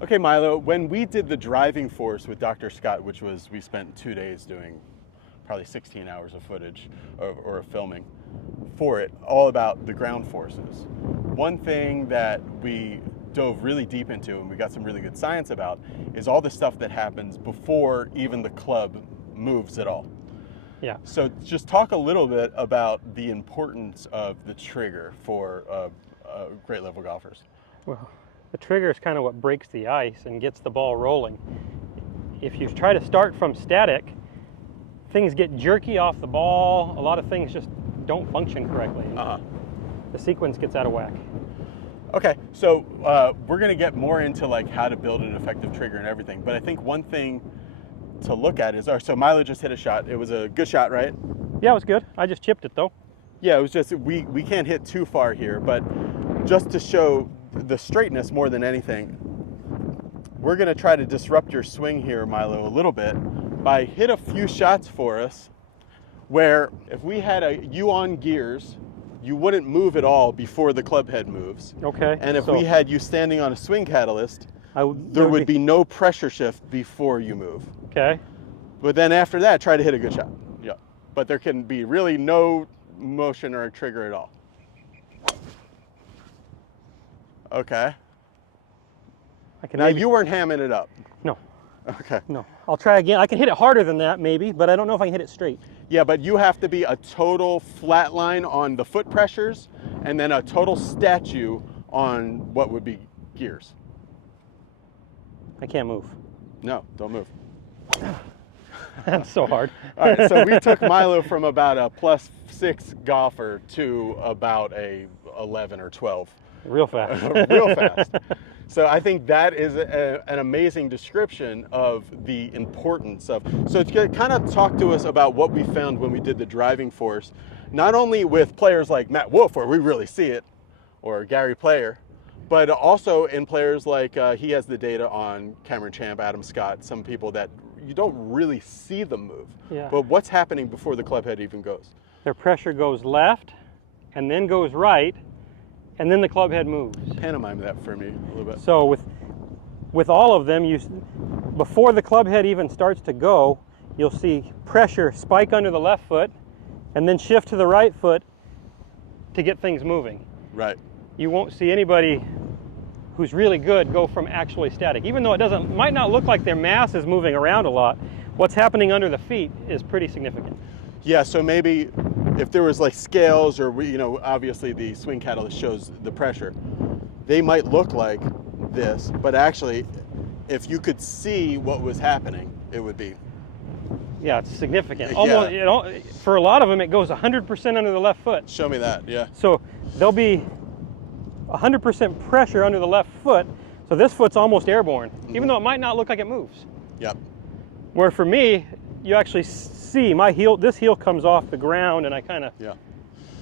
Okay, Milo, when we did the driving force with Dr. Scott, which was, we spent 2 days doing probably 16 hours of footage or filming for it, all about the ground forces. One thing that we dove really deep into and we got some really good science about is all the stuff that happens before even the club moves at all. Yeah. So just talk a little bit about the importance of the trigger for great level golfers. Well, the trigger is kind of what breaks the ice and gets the ball rolling. If you try to start from static, things get jerky off the ball. A lot of things just don't function correctly. The sequence gets out of whack. Okay, so we're going to get more into like how to build an effective trigger and everything. But I think one thing to look at is, so Milo just hit a shot. It was a good shot, right? Yeah, it was good. I just chipped it though. Yeah, it was just, we can't hit too far here, but just to show the straightness more than anything, we're going to try to disrupt your swing here, Milo, a little bit by hit a few shots for us where if we had you on gears, you wouldn't move at all before the club head moves. Okay. And if we had you standing on a swing catalyst, there would be no pressure shift before you move. Okay. But then after that, try to hit a good shot. Yeah. But there can be really no motion or a trigger at all. Okay. Now you weren't hamming it up. No. Okay. No. I'll try again. I can hit it harder than that maybe, but I don't know if I can hit it straight. Yeah, but you have to be a total flat line on the foot pressures and then a total statue on what would be gears. I can't move. No, don't move. That's so hard. All right, so we took Milo from about a +6 golfer to about a 11 or 12. Real fast. Real fast. So I think that is an amazing description of the importance of, so to kind of talk to us about what we found when we did the driving force, not only with players like Matt Wolf, where we really see it, or Gary Player, but also in players like, he has the data on Cameron Champ, Adam Scott, some people that you don't really see them move. Yeah. But what's happening before the club head even goes? Their pressure goes left and then goes right, and then the club head moves. Pantomime that for me a little bit. So with all of them, before the club head even starts to go, you'll see pressure spike under the left foot and then shift to the right foot to get things moving. Right. You won't see anybody who's really good go from actually static. Even though it might not look like their mass is moving around a lot, what's happening under the feet is pretty significant. Yeah, so maybe if there was like scales or, obviously the swing catalyst shows the pressure, they might look like this, but actually if you could see what was happening, it would be. Yeah, it's significant. Almost, for a lot of them, it goes 100% under the left foot. Show me that, yeah. So there'll be 100% pressure under the left foot, so this foot's almost airborne, even though it might not look like it moves. Yep. Where for me, you actually see my heel, this heel comes off the ground and I kind of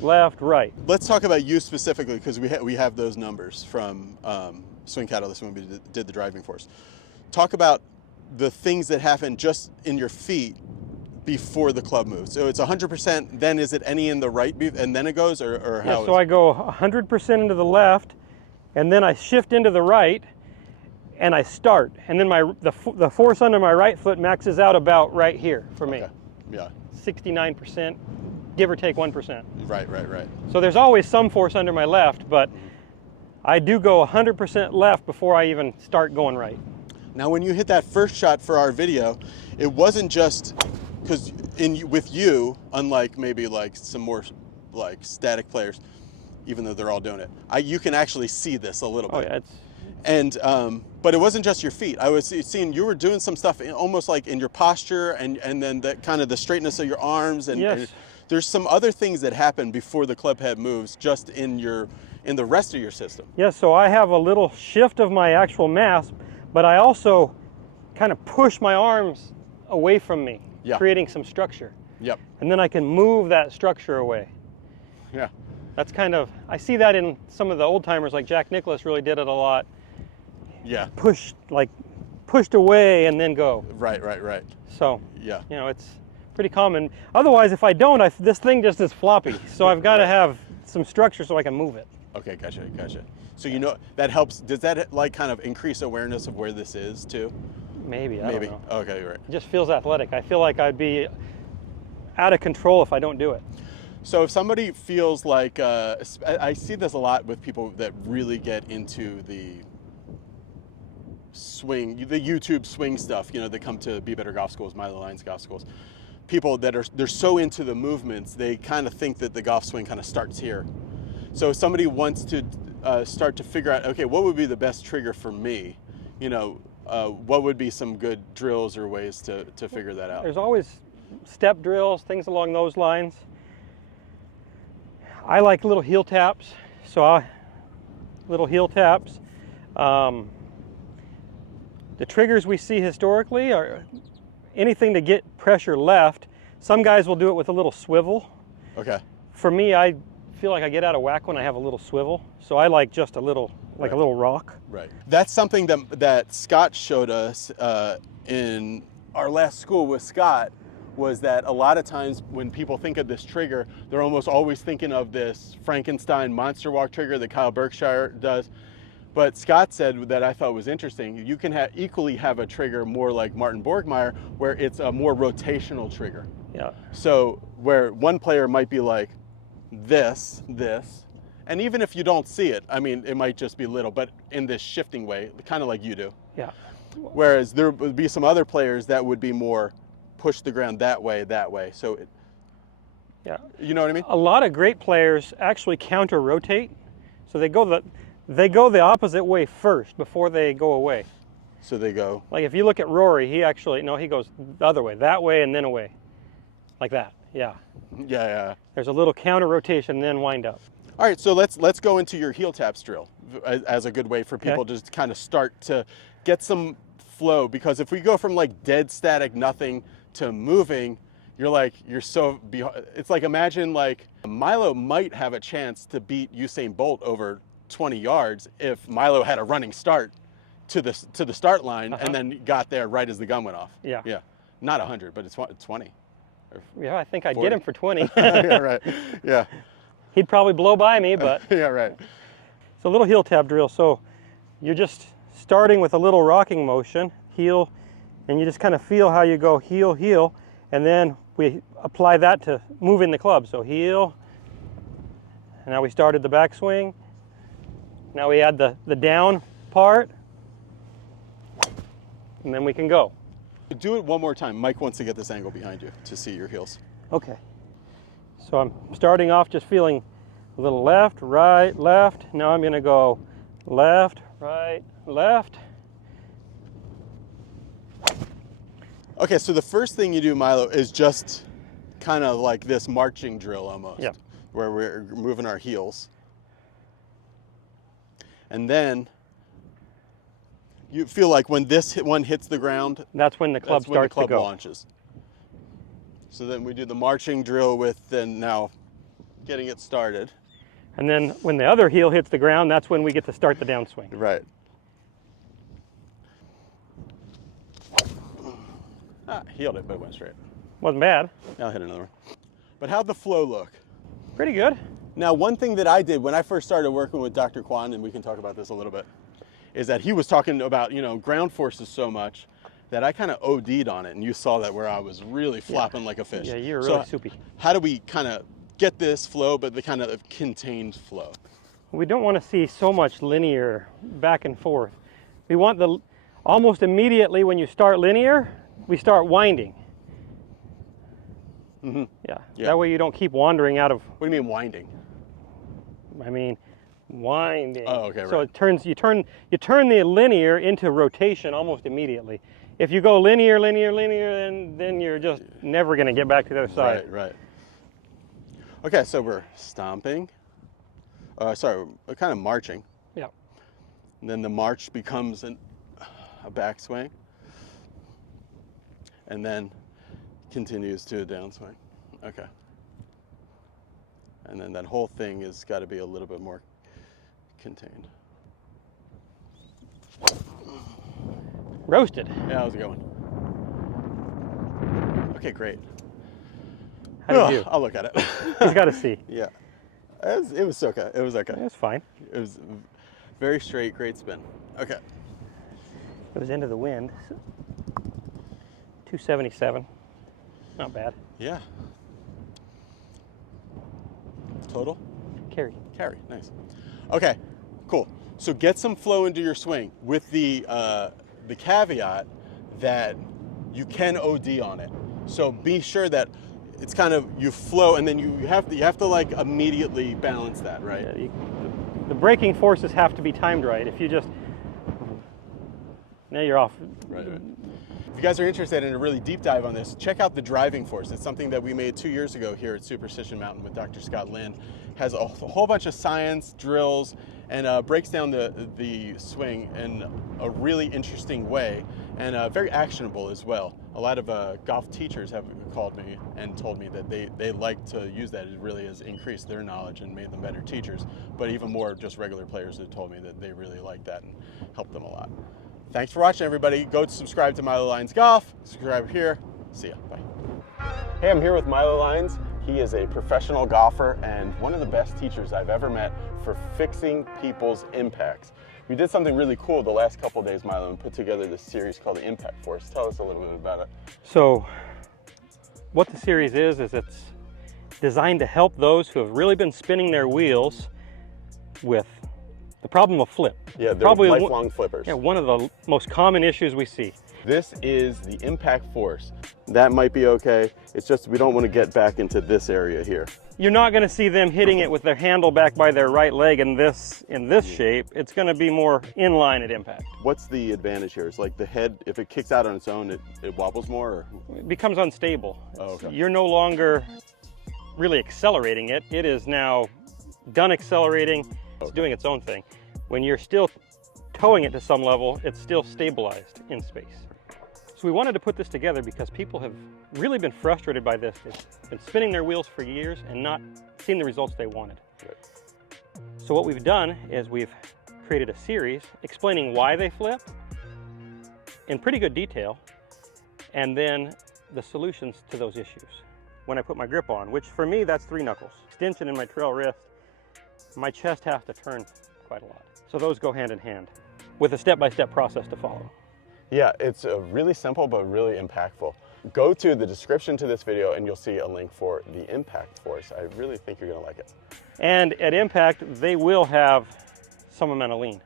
left, right. Let's talk about you specifically because we have those numbers from Swing Catalyst when we did the driving force. Talk about the things that happen just in your feet before the club moves. So it's 100%, then is it any in the right and then it goes, or how? Yeah, so I go 100% into the left and then I shift into the right and I start, and then the force under my right foot maxes out about right here for me. Okay. Yeah. 69%, give or take 1%. Right. So there's always some force under my left, but I do go 100% left before I even start going right. Now when you hit that first shot for our video, it wasn't just, because with you, unlike maybe like some more like static players, even though they're all doing it, you can actually see this a little bit. Oh yeah, but it wasn't just your feet. I was seeing you were doing some stuff almost like in your posture and then that kind of the straightness of your arms and there's some other things that happen before the club head moves just in the rest of your system. Yes, so I have a little shift of my actual mass, but I also kind of push my arms away from me, creating some structure. Yep. And then I can move that structure away. Yeah. That's kind of, I see that in some of the old timers, like Jack Nicklaus really did it a lot. Yeah. Pushed away and then go. Right. So, yeah, it's pretty common. Otherwise, if I don't, this thing just is floppy. So I've got to have some structure so I can move it. Okay, gotcha. So you know that helps. Does that like kind of increase awareness of where this is too? Maybe, I Maybe. don't know. Okay, you're right. It just feels athletic. I feel like I'd be out of control if I don't do it. So if somebody feels like, I see this a lot with people that really get into the swing, the YouTube swing stuff, you know, they come to Be Better Golf Schools, Milo Lines Golf Schools. People that they're so into the movements, they kind of think that the golf swing kind of starts here. So if somebody wants to start to figure out, okay, what would be the best trigger for me? You know, what would be some good drills or ways to figure that out? There's always step drills, things along those lines. I like little heel taps, little heel taps. The triggers we see historically are anything to get pressure left. Some guys will do it with a little swivel. Okay. For me, I feel like I get out of whack when I have a little swivel, so I like just a little, like a little rock. Right. That's something that Scott showed us in our last school with Scott, was that a lot of times when people think of this trigger, they're almost always thinking of this Frankenstein monster walk trigger that Kyle Berkshire does. But Scott said that I thought was interesting. You can equally have a trigger more like Martin Borgmeyer, where it's a more rotational trigger. Yeah. So where one player might be like this, and even if you don't see it, I mean, it might just be little, but in this shifting way, kind of like you do. Yeah. Whereas there would be some other players that would be more push the ground that way. So, Yeah. You know what I mean? A lot of great players actually counter rotate, so they go the opposite way first before they go away. So they go. Like if you look at Rory, he goes the other way, that way and then away, like that. Yeah. Yeah. There's a little counter rotation, then wind up. All right, so let's go into your heel taps drill as a good way for people to just kind of start to get some flow, because if we go from like dead static nothing to moving, it's like, imagine like Milo might have a chance to beat Usain Bolt over 20 yards if Milo had a running start to the start line and then got there right as the gun went off. Yeah. Not 100, but it's 20. Yeah, I think I'd 40. get him for 20. Yeah, right. Yeah. He'd probably blow by me, but Yeah, right. it's a little heel tap drill. So you're just starting with a little rocking motion, heel, and you just kind of feel how you go heel, heel, and then we apply that to moving the club. So heel, and now we started the backswing. Now we add the down part, and then we can go. Do it one more time. Mike wants to get this angle behind you to see your heels. Okay. So I'm starting off just feeling a little left, right, left. Now I'm going to go left, right, left. Okay, so the first thing you do, Milo, is just kind of like this marching drill almost. Yeah. Where we're moving our heels. And then you feel like when this one hits the ground, That's when the club starts to go. launches. So then we do the marching drill with then now getting it started. And then when the other heel hits the ground, that's when we get to start the downswing. Right. Healed it, but it went straight. Wasn't bad. I'll hit another one. But how'd the flow look? Pretty good. Now, one thing that I did when I first started working with Dr. Kwan, and we can talk about this a little bit, is that he was talking about, ground forces so much that I kind of OD'd on it, and you saw that where I was really flopping like a fish. Yeah, you're really soupy. How do we kind of get this flow, but the kind of contained flow? We don't want to see so much linear back and forth. We want almost immediately when you start linear, we start winding. Mm-hmm. Yeah. Yeah. That way you don't keep wandering out of. What do you mean winding? I mean, winding. Oh, okay, So right. you turn the linear into rotation almost immediately. If you go linear, then you're just never going to get back to the other side. Right. Okay, so we're stomping. We're kind of marching. Yeah. And then the march becomes a backswing. And then continues to a downswing. Okay. And then that whole thing has got to be a little bit more contained. Roasted. Yeah, how's it going? Okay, great. How did you do? I'll look at it. He's got to see. Yeah. It was okay. It was okay. That's fine. It was very straight, great spin. Okay. It was into the wind. 277. Not bad. Yeah. Total? Carry. Carry. Nice. Okay. Cool. So get some flow into your swing with the caveat that you can OD on it. So be sure that it's kind of you flow, and then you have to like immediately balance that, right? Yeah, the braking forces have to be timed right. If you just now you're off. Right. If you guys are interested in a really deep dive on this, check out the driving force. It's something that we made 2 years ago here at Superstition Mountain with Dr. Scott Lynn. Has a whole bunch of science, drills, and breaks down the swing in a really interesting way, and very actionable as well. A lot of golf teachers have called me and told me that they like to use that. It really has increased their knowledge and made them better teachers. But even more, just regular players have told me that they really like that and helped them a lot. Thanks for watching, everybody. Go subscribe to Milo Lines Golf. Subscribe here. See ya. Bye. Hey, I'm here with Milo Lines. He is a professional golfer and one of the best teachers I've ever met for fixing people's impacts. We did something really cool the last couple of days, Milo, and put together this series called the Impact Force. Tell us a little bit about it. So what the series is it's designed to help those who have really been spinning their wheels with the problem of flip. Yeah, they're probably lifelong flippers. Yeah, one of the most common issues we see. This is the impact force. That might be okay. It's just we don't want to get back into this area here. You're not going to see them hitting it with their handle back by their right leg in this shape. It's going to be more in line at impact. What's the advantage here? It's like the head, if it kicks out on its own, it wobbles more? Or? It becomes unstable. Oh, okay. You're no longer really accelerating it. It is now done accelerating. It's doing its own thing. When you're still towing it to some level, it's still stabilized in space. So we wanted to put this together because people have really been frustrated by this. They've been spinning their wheels for years and not seen the results they wanted. Right. So what we've done is we've created a series explaining why they flip in pretty good detail, and then the solutions to those issues. When I put my grip on, which for me, that's 3 knuckles. Extension in my trail wrist, my chest has to turn quite a lot. So those go hand in hand with a step-by-step process to follow. Yeah, it's really simple, but really impactful. Go to the description to this video and you'll see a link for the Impact Force. I really think you're gonna like it. And at impact, they will have some amount of lean.